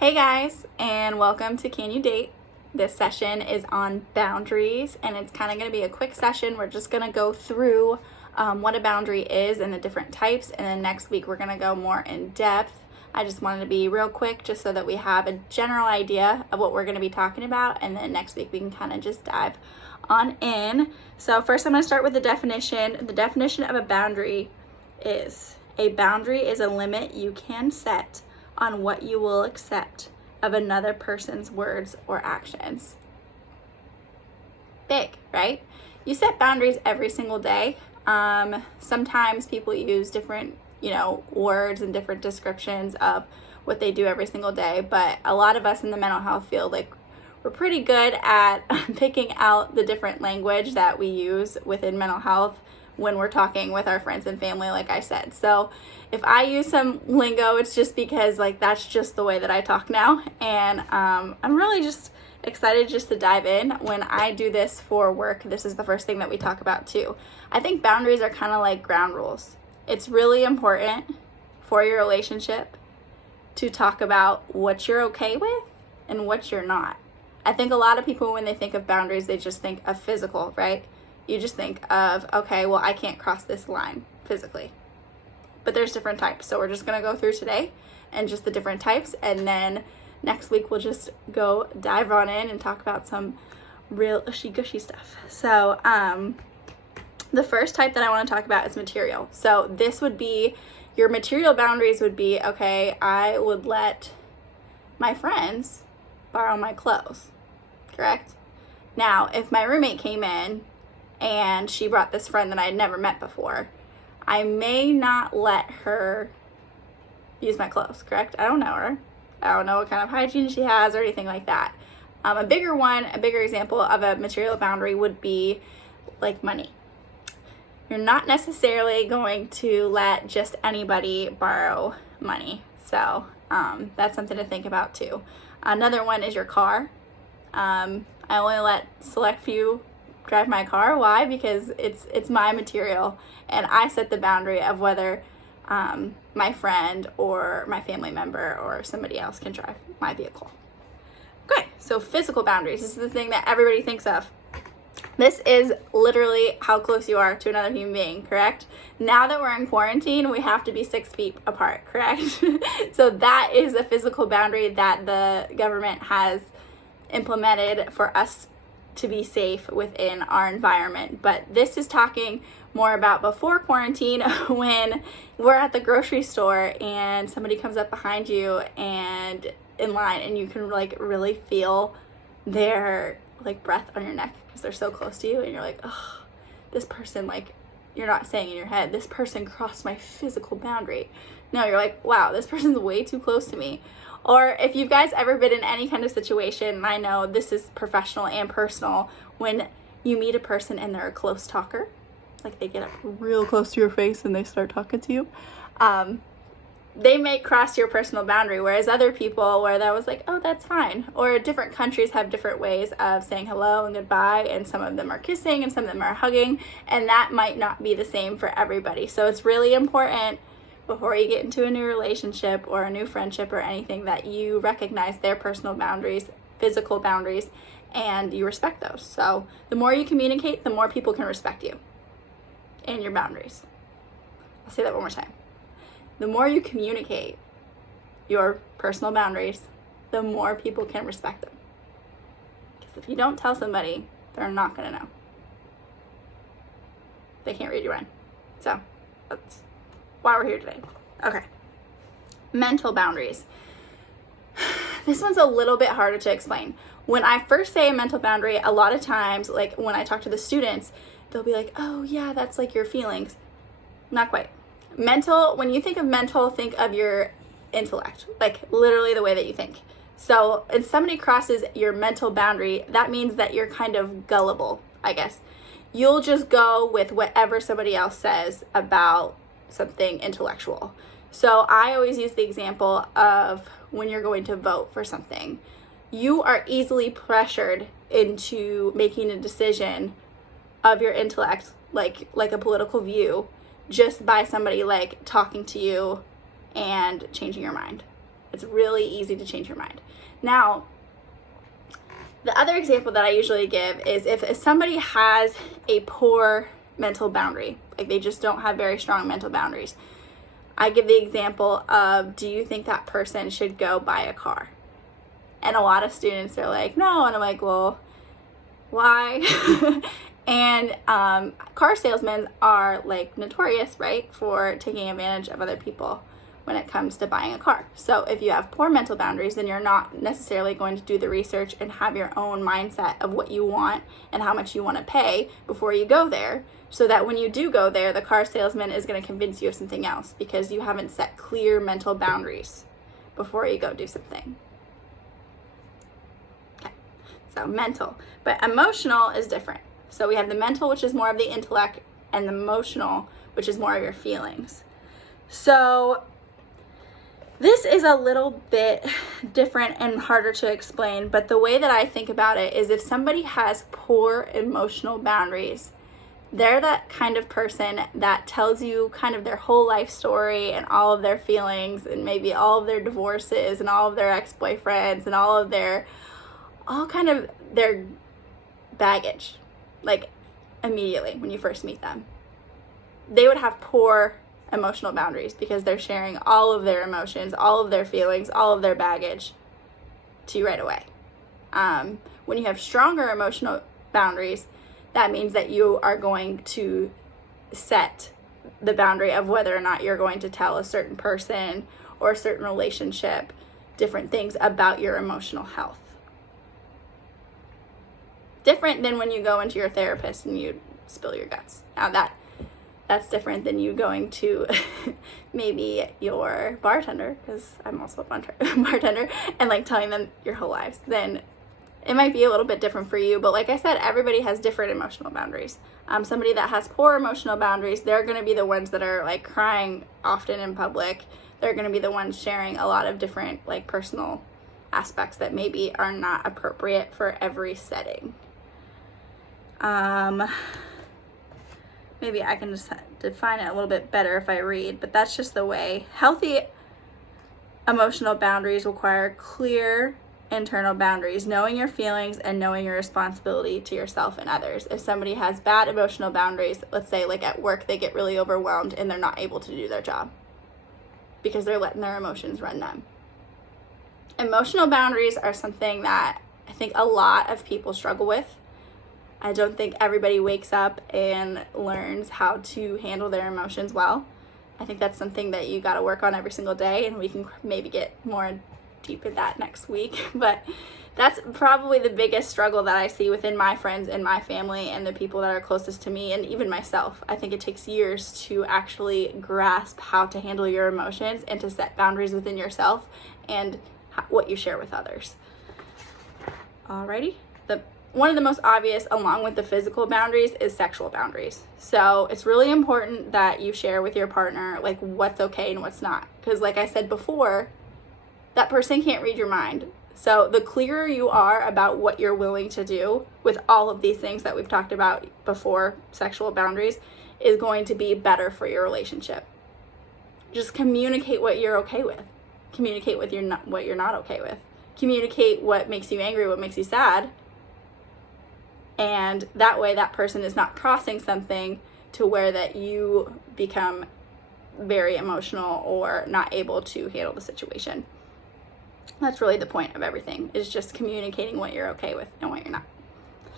Hey guys, and welcome to Can You Date? This session is on boundaries, and it's kind of going to be a quick session. We're just going to go through what a boundary is and the different types, and then next week we're going to go more in depth. I just wanted to be real quick just so that we have a general idea of what we're going to be talking about, and then next week we can kind of just dive on in. So first I'm going to start with the definition. The definition of a boundary is a limit you can set on what you will accept of another person's words or actions. Big, right? You set boundaries every single day. Sometimes people use different, words and different descriptions of what they do every single day, but a lot of us in the mental health field, we're pretty good at picking out the different language that we use within mental health when we're talking with our friends and family, like I said. So if I use some lingo, it's just because that's just the way that I talk now. And I'm really just excited just to dive in. When I do this for work, this is the first thing that we talk about too. I think boundaries are kind of like ground rules. It's really important for your relationship to talk about what you're okay with and what you're not. I think a lot of people, when they think of boundaries, they just think of physical, right? You just think of, okay, well, I can't cross this line physically. But there's different types. So we're just going to go through today and just the different types. And then next week, we'll just go dive on in and talk about some real gushy stuff. So the first type that I want to talk about is material. So this would be, your material boundaries would be, okay, I would let my friends borrow my clothes, correct? Now, if my roommate came in and she brought this friend that I had never met before, I may not let her use my clothes, correct? I don't know her. I don't know what kind of hygiene she has or anything like that. A bigger example of a material boundary would be like money. You're not necessarily going to let just anybody borrow money. So that's something to think about too. Another one is your car. I only let select few drive my car. Why? Because it's my material, and I set the boundary of whether my friend or my family member or somebody else can drive my vehicle. Okay, so physical boundaries. This is the thing that everybody thinks of. This is literally how close you are to another human being, correct? Now that we're in quarantine, we have to be 6 feet apart, correct? So that is a physical boundary that the government has implemented for us to be safe within our environment. But this is talking more about before quarantine, when we're at the grocery store and somebody comes up behind you and in line, and you can really feel their breath on your neck because they're so close to you, and you're like, oh, this person, you're not saying in your head, this person crossed my physical boundary. No, you're like, wow, this person's way too close to me. Or if you guys ever been in any kind of situation, and I know this is professional and personal, when you meet a person and they're a close talker, they get up real close to your face and they start talking to you, they may cross your personal boundary, whereas other people, where that was oh, that's fine. Or different countries have different ways of saying hello and goodbye, and some of them are kissing and some of them are hugging, and that might not be the same for everybody. So it's really important before you get into a new relationship or a new friendship or anything that you recognize their personal boundaries, physical boundaries, and you respect those. So the more you communicate, the more people can respect you and your boundaries. I'll say that one more time. The more you communicate your personal boundaries, the more people can respect them. Because if you don't tell somebody, they're not going to know. They can't read your mind. So that's why we're here today. Okay. Mental boundaries. This one's a little bit harder to explain. When I first say a mental boundary, a lot of times, when I talk to the students, they'll be like, oh yeah, that's your feelings. Not quite. Mental, when you think of mental, think of your intellect, literally the way that you think. So if somebody crosses your mental boundary, that means that you're kind of gullible, I guess. You'll just go with whatever somebody else says about something intellectual. So I always use the example of when you're going to vote for something. You are easily pressured into making a decision of your intellect, like a political view, just by somebody talking to you and changing your mind. It's really easy to change your mind. Now, the other example that I usually give is if somebody has a poor mental boundary, like they just don't have very strong mental boundaries, I give the example of, do you think that person should go buy a car? And a lot of students are like, no. And I'm like, well, why? And car salesmen are like notorious, right, for taking advantage of other people when it comes to buying a car. So if you have poor mental boundaries, then you're not necessarily going to do the research and have your own mindset of what you want and how much you want to pay before you go there, so that when you do go there, the car salesman is going to convince you of something else because you haven't set clear mental boundaries before you go do something. Okay, so mental. But emotional is different. So we have the mental, which is more of the intellect, and the emotional, which is more of your feelings. So this is a little bit different and harder to explain, but the way that I think about it is if somebody has poor emotional boundaries, they're that kind of person that tells you kind of their whole life story and all of their feelings and maybe all of their divorces and all of their ex-boyfriends and all kind of their baggage, like immediately when you first meet them. They would have poor emotional boundaries because they're sharing all of their emotions, all of their feelings, all of their baggage to you right away. When you have stronger emotional boundaries, that means that you are going to set the boundary of whether or not you're going to tell a certain person or a certain relationship different things about your emotional health. Different than when you go into your therapist and you spill your guts. Now that's different than you going to maybe your bartender, because I'm also a bartender, and like telling them your whole lives. Then it might be a little bit different for you, but like I said, everybody has different emotional boundaries. Somebody that has poor emotional boundaries, they're going to be the ones that are like crying often in public. They're going to be the ones sharing a lot of different like personal aspects that maybe are not appropriate for every setting. Maybe I can just define it a little bit better if I read, but that's just the way. Healthy emotional boundaries require clear internal boundaries, knowing your feelings and knowing your responsibility to yourself and others. If somebody has bad emotional boundaries, let's say like at work, they get really overwhelmed and they're not able to do their job because they're letting their emotions run them. Emotional boundaries are something that I think a lot of people struggle with. I don't think everybody wakes up and learns how to handle their emotions well. I think that's something that you got to work on every single day, and we can maybe get more deep in that next week. But that's probably the biggest struggle that I see within my friends and my family and the people that are closest to me and even myself. I think it takes years to actually grasp how to handle your emotions and to set boundaries within yourself and what you share with others. Alrighty. One of the most obvious, along with the physical boundaries, is sexual boundaries. So it's really important that you share with your partner like what's okay and what's not. Because like I said before, that person can't read your mind. So the clearer you are about what you're willing to do with all of these things that we've talked about before, sexual boundaries, is going to be better for your relationship. Just communicate what you're okay with. Communicate what you're not okay with. Communicate what makes you angry, what makes you sad. And that way that person is not crossing something to where that you become very emotional or not able to handle the situation. That's really the point of everything, is just communicating what you're okay with and what you're not.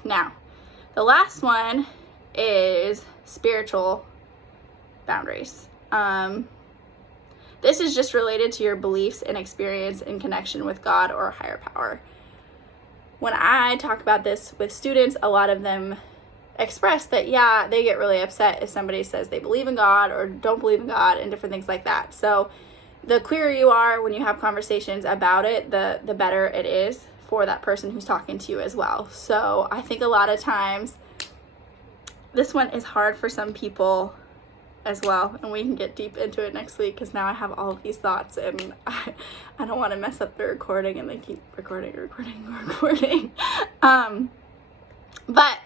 Now, the last one is spiritual boundaries. This is just related to your beliefs and experience in connection with God or a higher power. When I talk about this with students, a lot of them express that, yeah, they get really upset if somebody says they believe in God or don't believe in God and different things like that. So the clearer you are when you have conversations about it, the better it is for that person who's talking to you as well. So I think a lot of times this one is hard for some people as well, and we can get deep into it next week because now I have all of these thoughts and I don't want to mess up the recording and they keep recording. But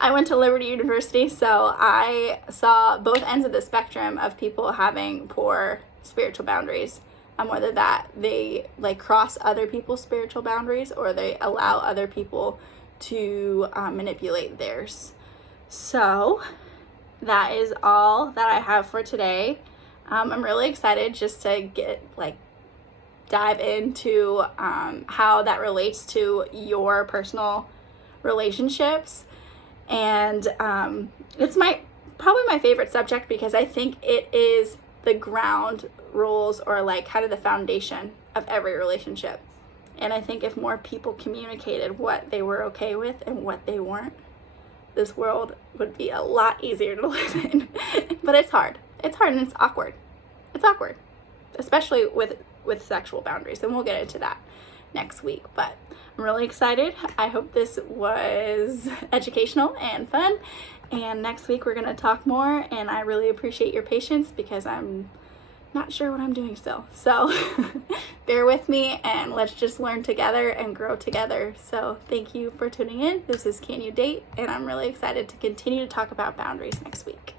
I went to Liberty University, so I saw both ends of the spectrum of people having poor spiritual boundaries. whether that they like cross other people's spiritual boundaries or they allow other people to manipulate theirs. So that is all that I have for today. I'm really excited just to dive into how that relates to your personal relationships. And it's probably my favorite subject because I think it is the ground rules or like kind of the foundation of every relationship. And I think if more people communicated what they were okay with and what they weren't, this world would be a lot easier to live in. But it's hard and it's awkward. It's awkward, especially with sexual boundaries, and we'll get into that next week. But I'm really excited. I hope this was educational and fun, and next week we're going to talk more, and I really appreciate your patience because I'm not sure what I'm doing still. So bear with me and let's just learn together and grow together. So thank you for tuning in. This is Can You Date? And I'm really excited to continue to talk about boundaries next week.